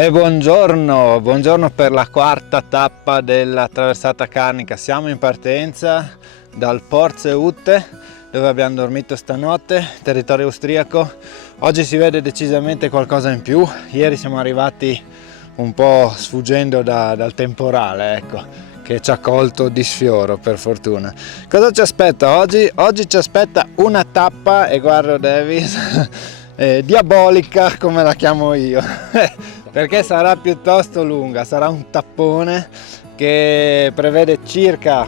E buongiorno, buongiorno per la quarta tappa della traversata carnica. Siamo in partenza dal Porze Utte, dove abbiamo dormito stanotte, territorio austriaco. Oggi si vede decisamente qualcosa in più. Ieri siamo arrivati un po' sfuggendo dal temporale, ecco, che ci ha colto di sfioro, per fortuna. Cosa ci aspetta oggi? Oggi ci aspetta una tappa, e guarda Davis, diabolica come la chiamo io. Perché sarà piuttosto lunga, sarà un tappone che prevede circa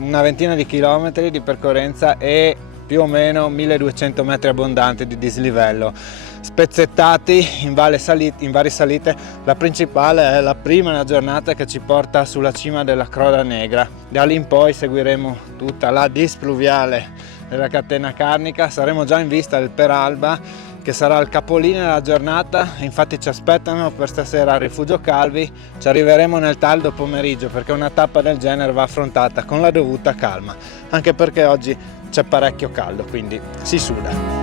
una ventina di chilometri di percorrenza e più o meno 1200 metri abbondanti di dislivello, spezzettati in varie salite. La principale è la prima della giornata, che ci porta sulla cima della Croda Negra. Da lì in poi seguiremo tutta la displuviale della catena carnica. Saremo già in vista del Peralba, che sarà il capolinea della giornata. Infatti ci aspettano per stasera al Rifugio Calvi. Ci arriveremo nel tardo pomeriggio, perché una tappa del genere va affrontata con la dovuta calma, anche perché oggi c'è parecchio caldo, quindi si suda.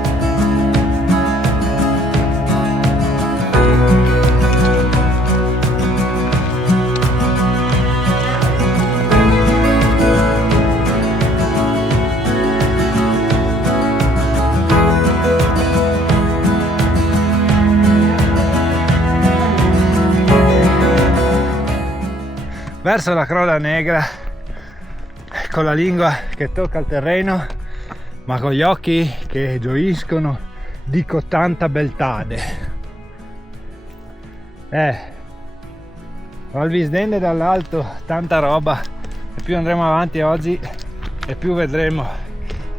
Verso la Croda Negra, con la lingua che tocca il terreno, ma con gli occhi che gioiscono di tanta beltade. Valvisdende dall'alto, tanta roba, e più andremo avanti oggi e più vedremo.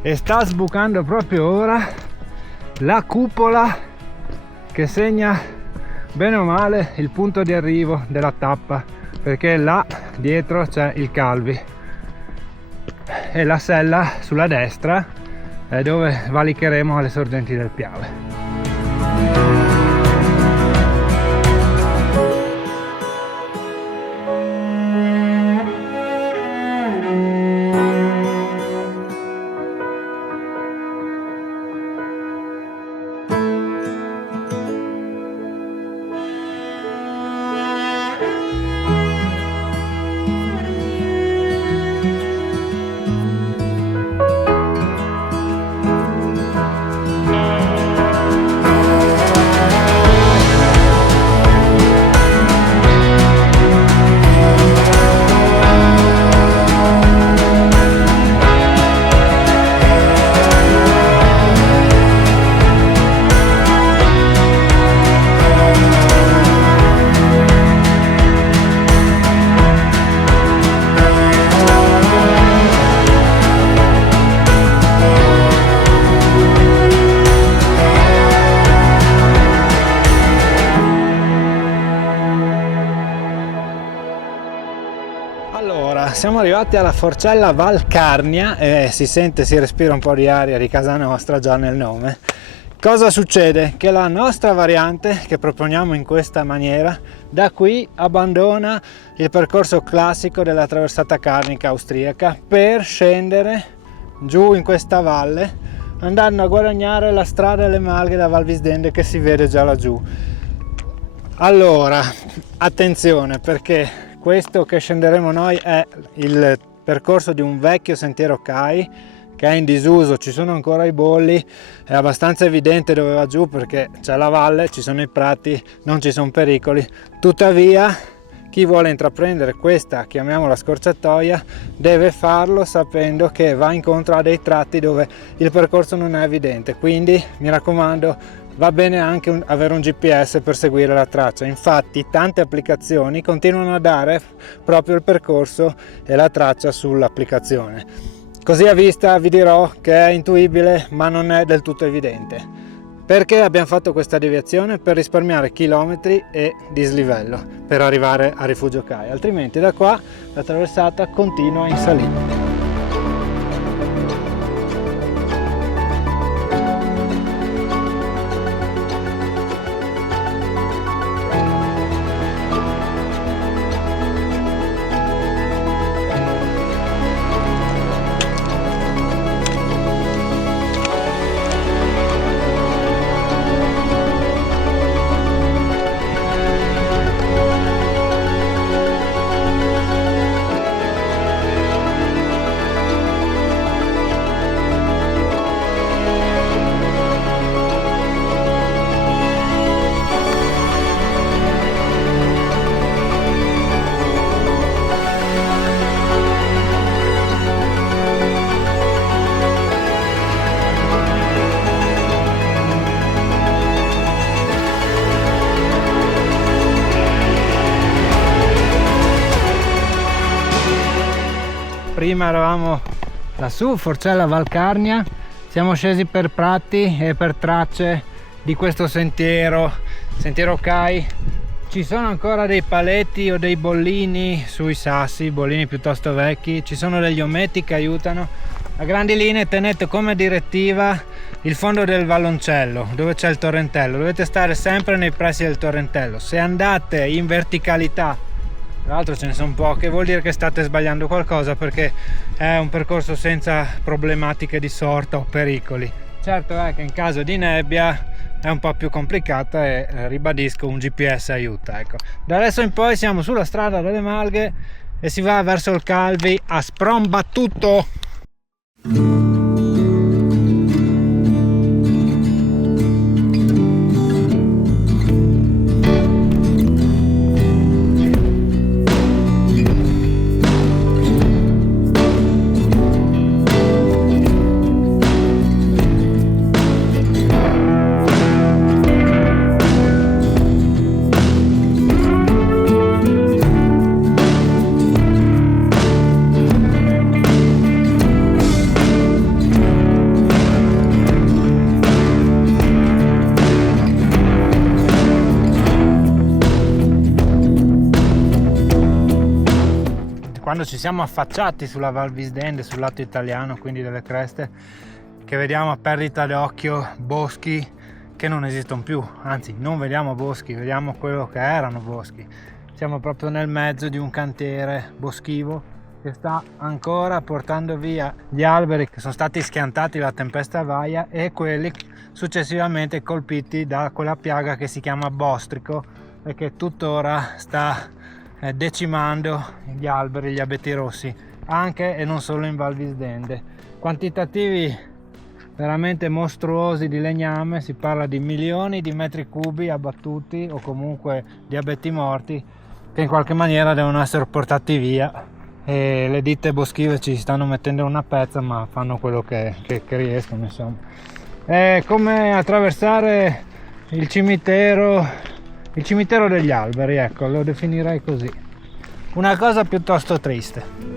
E sta sbucando proprio ora la cupola che segna bene o male il punto di arrivo della tappa, perché là dietro c'è il Calvi e la sella sulla destra è dove valicheremo alle sorgenti del Piave. Siamo arrivati alla Forcella Val Carnia e si respira un po' di aria di casa nostra già nel nome. Cosa succede? Che la nostra variante, che proponiamo in questa maniera, da qui abbandona il percorso classico della traversata carnica austriaca per scendere giù in questa valle, andando a guadagnare la strada delle Malghe da Valvisdende, che si vede già laggiù. Allora, attenzione, perché questo che scenderemo noi è il percorso di un vecchio sentiero CAI che è in disuso. Ci sono ancora i bolli, è abbastanza evidente dove va giù perché c'è la valle, ci sono i prati, non ci sono pericoli. Tuttavia chi vuole intraprendere questa, chiamiamola scorciatoia, deve farlo sapendo che va incontro a dei tratti dove il percorso non è evidente. Quindi mi raccomando, va bene anche avere un GPS per seguire la traccia. Infatti tante applicazioni continuano a dare proprio il percorso e la traccia sull'applicazione. Così a vista vi dirò che è intuibile, ma non è del tutto evidente. Perché abbiamo fatto questa deviazione? Per risparmiare chilometri e dislivello per arrivare a Rifugio CAI, altrimenti da qua la traversata continua in salita. prima eravamo lassù, Forcella Valcarnia, siamo scesi per prati e per tracce di questo sentiero CAI. Ci sono ancora dei paletti o dei bollini sui sassi, bollini piuttosto vecchi, ci sono degli ometi che aiutano. A grandi linee tenete come direttiva il fondo del valloncello dove c'è il torrentello, dovete stare sempre nei pressi del torrentello. Se andate in verticalità, tra l'altro ce ne sono poche, vuol dire che state sbagliando qualcosa, perché è un percorso senza problematiche di sorta o pericoli. Certo è che in caso di nebbia è un po' più complicata e ribadisco, un GPS aiuta, ecco. Da adesso in poi siamo sulla strada delle Malghe e si va verso il Calvi a sprombattuto. Quando ci siamo affacciati sulla Val Visdende, sul lato italiano, quindi delle creste, che vediamo a perdita d'occhio boschi che non esistono più, anzi non vediamo boschi, vediamo quello che erano boschi. Siamo proprio nel mezzo di un cantiere boschivo che sta ancora portando via gli alberi che sono stati schiantati dalla tempesta Vaia e quelli successivamente colpiti da quella piaga che si chiama bostrico e che tuttora sta decimando gli alberi, gli abeti rossi, anche e non solo in Val Visdende. Quantitativi veramente mostruosi di legname, si parla di milioni di metri cubi abbattuti o comunque di abeti morti che in qualche maniera devono essere portati via, e le ditte boschive ci stanno mettendo una pezza, ma fanno quello che riescono, insomma. È come attraversare il cimitero degli alberi, ecco, lo definirei così. Una cosa piuttosto triste.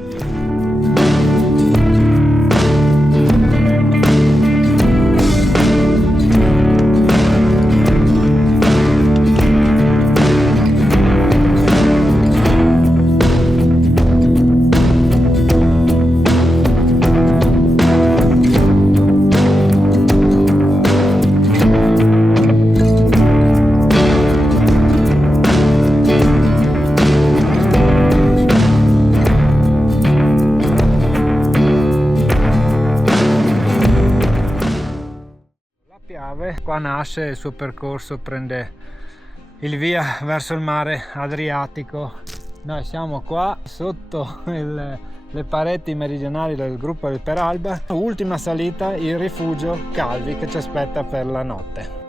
Qua nasce, il suo percorso prende il via verso il mare Adriatico. Noi siamo qua sotto le pareti meridionali del gruppo del Peralba. Ultima salita, il rifugio Calvi che ci aspetta per la notte.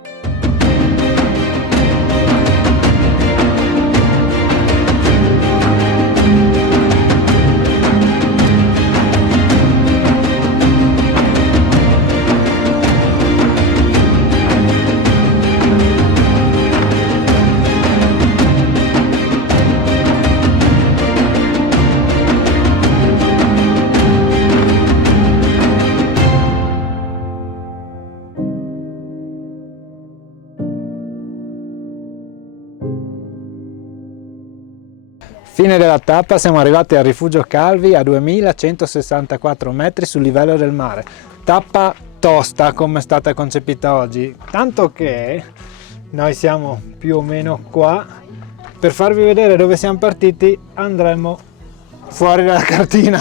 Fine della tappa, siamo arrivati al rifugio Calvi a 2164 metri sul livello del mare. Tappa tosta come è stata concepita oggi, tanto che noi siamo più o meno qua. Per farvi vedere dove siamo partiti andremo fuori dalla cartina.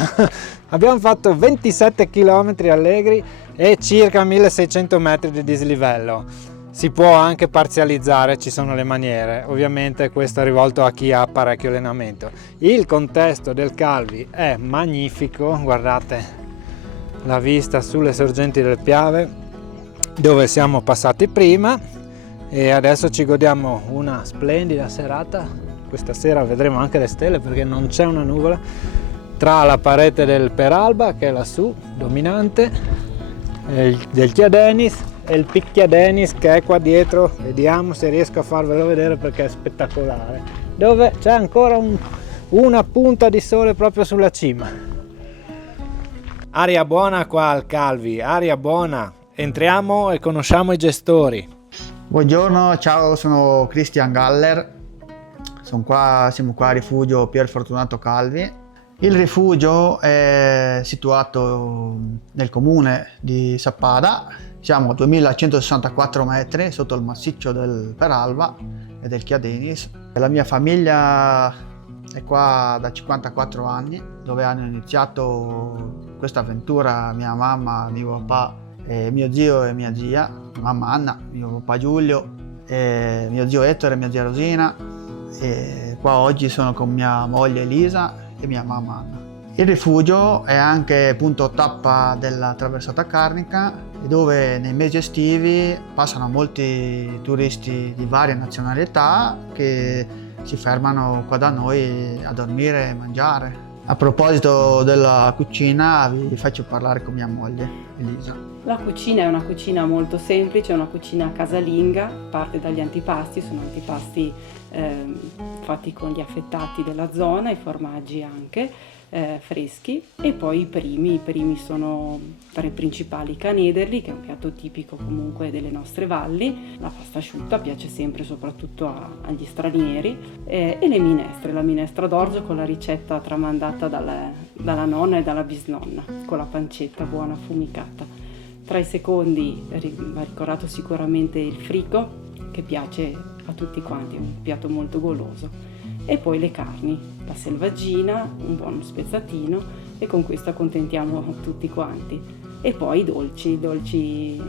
Abbiamo fatto 27 km allegri e circa 1600 metri di dislivello. Si può anche parzializzare, ci sono le maniere, ovviamente questo è rivolto a chi ha parecchio allenamento. Il contesto del Calvi è magnifico, guardate la vista sulle sorgenti del Piave dove siamo passati prima, e adesso ci godiamo una splendida serata. Questa sera vedremo anche le stelle perché non c'è una nuvola, tra la parete del Peralba che è lassù dominante, del Chiadenis e il Picchiadenis che è qua dietro. Vediamo se riesco a farvelo vedere perché è spettacolare, dove c'è ancora una punta di sole proprio sulla cima. Aria buona qua al Calvi, aria buona. Entriamo e conosciamo i gestori. Buongiorno, ciao, sono Christian Galler. Siamo qua a Rifugio Pier Fortunato Calvi. Il rifugio è situato nel comune di Sappada. Siamo a 2164 metri sotto il massiccio del Peralba e del Chiadenis. La mia famiglia è qua da 54 anni, dove hanno iniziato questa avventura mia mamma, mio papà, mio zio e mia zia, mamma Anna, mio papà Giulio, mio zio Ettore e mia zia Rosina. E qua oggi sono con mia moglie Elisa e mia mamma Anna. Il rifugio è anche punto tappa della traversata carnica, dove nei mesi estivi passano molti turisti di varie nazionalità che si fermano qua da noi a dormire e mangiare. A proposito della cucina, vi faccio parlare con mia moglie Elisa. La cucina è una cucina molto semplice, è una cucina casalinga, parte dagli antipasti, sono antipasti fatti con gli affettati della zona, i formaggi anche freschi, e poi i primi sono tra i principali canederli, che è un piatto tipico comunque delle nostre valli, la pasta asciutta piace sempre soprattutto agli stranieri, e le minestre, la minestra d'orzo con la ricetta tramandata dalla nonna e dalla bisnonna, con la pancetta buona affumicata. Tra i secondi va ricordato sicuramente il frico, che piace a tutti quanti, è un piatto molto goloso. E poi le carni, la selvaggina, un buon spezzatino, e con questo accontentiamo tutti quanti. E poi i dolci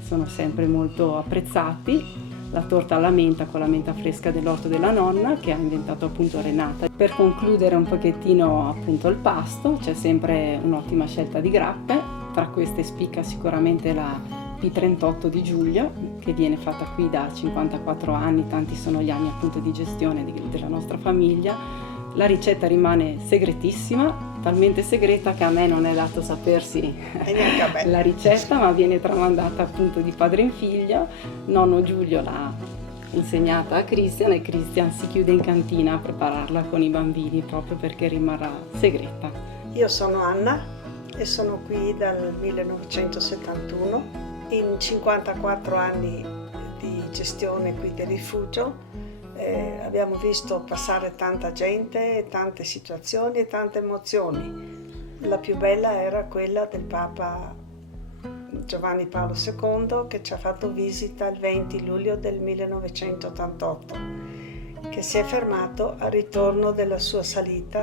sono sempre molto apprezzati. La torta alla menta con la menta fresca dell'orto della nonna, che ha inventato appunto Renata. Per concludere un pochettino appunto il pasto, c'è sempre un'ottima scelta di grappe. Tra queste spicca sicuramente la P38 di Giulio, che viene fatta qui da 54 anni, tanti sono gli anni appunto di gestione della nostra famiglia. La ricetta rimane segretissima, talmente segreta che a me non è dato sapersi la ricetta, ma viene tramandata appunto di padre in figlio. Nonno Giulio l'ha insegnata a Christian e Christian si chiude in cantina a prepararla con i bambini proprio perché rimarrà segreta. Io sono Anna e sono qui dal 1971. In 54 anni di gestione qui del rifugio abbiamo visto passare tanta gente, tante situazioni e tante emozioni. La più bella era quella del Papa Giovanni Paolo II, che ci ha fatto visita il 20 luglio del 1988, che si è fermato al ritorno della sua salita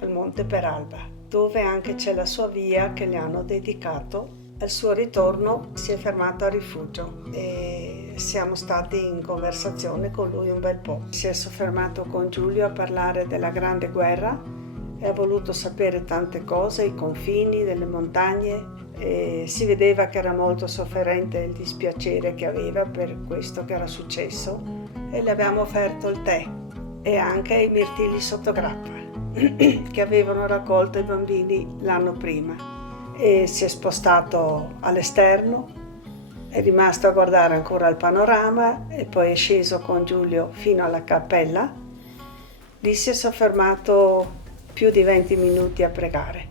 al Monte Peralba, dove anche c'è la sua via che le hanno dedicato. Al suo ritorno si è fermato a rifugio e siamo stati in conversazione con lui un bel po'. Si è soffermato con Giulio a parlare della Grande Guerra e ha voluto sapere tante cose, i confini delle montagne, e si vedeva che era molto sofferente il dispiacere che aveva per questo che era successo, e le abbiamo offerto il tè e anche i mirtilli sotto grappa che avevano raccolto i bambini l'anno prima. E si è spostato all'esterno, è rimasto a guardare ancora il panorama e poi è sceso con Giulio fino alla cappella. Lì si è soffermato più di 20 minuti a pregare.